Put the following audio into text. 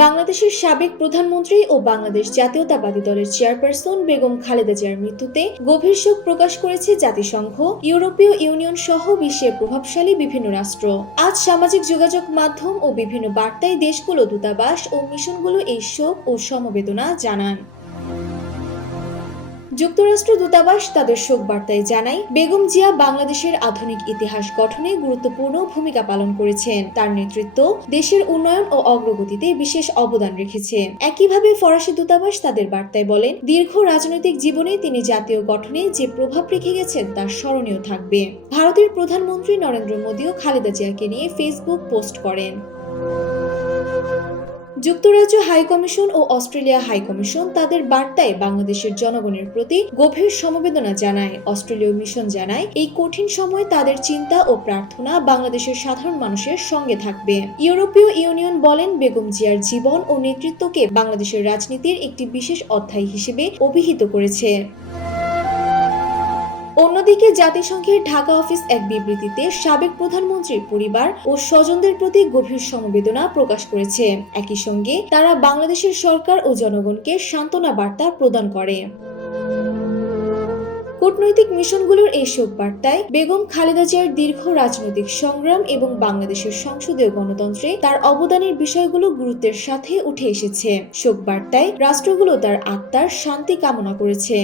বাংলাদেশের সাবেক প্রধানমন্ত্রী ও বাংলাদেশ জাতীয়তাবাদী দলের চেয়ারপারসন বেগম খালেদা জিয়ার মৃত্যুতে গভীর শোক প্রকাশ করেছে জাতিসংঘ, ইউরোপীয় ইউনিয়ন সহ বিশ্বের প্রভাবশালী বিভিন্ন রাষ্ট্র। আজ সামাজিক যোগাযোগ মাধ্যম ও বিভিন্ন বার্তায় দেশগুলো, দূতাবাস ও মিশনগুলো এই শোক ও সমবেদনা জানান। যুক্তরাষ্ট্র দূতাবাস তাদের শোক বার্তায় জানায়, বেগম জিয়া বাংলাদেশের আধুনিক ইতিহাস গঠনে গুরুত্বপূর্ণ ভূমিকা পালন করেছেন। তার নেতৃত্ব দেশের উন্নয়ন ও অগ্রগতিতে বিশেষ অবদান রেখেছে। একইভাবে ফরাসি দূতাবাস তাদের বার্তায় বলেন, দীর্ঘ রাজনৈতিক জীবনে তিনি জাতীয় গঠনে যে প্রভাব রেখে গেছেন তা স্মরণীয় থাকবে। ভারতের প্রধানমন্ত্রী নরেন্দ্র মোদীও খালেদা জিয়াকে নিয়ে ফেসবুক পোস্ট করেন। যুক্তরাজ্য হাইকমিশন ও অস্ট্রেলিয়া হাইকমিশন তাদের বার্তায় বাংলাদেশের জনগণের প্রতি গভীর সমবেদনা জানায়। অস্ট্রেলীয় মিশন জানায়, এই কঠিন সময় তাদের চিন্তা ও প্রার্থনা বাংলাদেশের সাধারণ মানুষের সঙ্গে থাকবে। ইউরোপীয় ইউনিয়ন বলেন, বেগম জিয়ার জীবন ও নেতৃত্বকে বাংলাদেশের রাজনীতির একটি বিশেষ অধ্যায় হিসেবে অভিহিত করেছে। অন্যদিকে জাতিসংঘের ঢাকা অফিস এক বিবৃতিতে সাবেক প্রধানমন্ত্রীর পরিবার ও স্বজনদের প্রতি গভীর সমবেদনা প্রকাশ করেছে। একই সঙ্গে তারা বাংলাদেশের সরকার ও জনগণকে সান্ত্বনা বার্তা প্রদান করে। কূটনৈতিক মিশনগুলোর এই শোক বার্তায় বেগম খালেদা জিয়ার দীর্ঘ রাজনৈতিক সংগ্রাম এবং বাংলাদেশের সংসদীয় গণতন্ত্রে তার অবদানের বিষয়গুলো গুরুত্বের সাথে উঠে এসেছে। শোক বার্তায় রাষ্ট্রগুলো তার আত্মার শান্তি কামনা করেছে।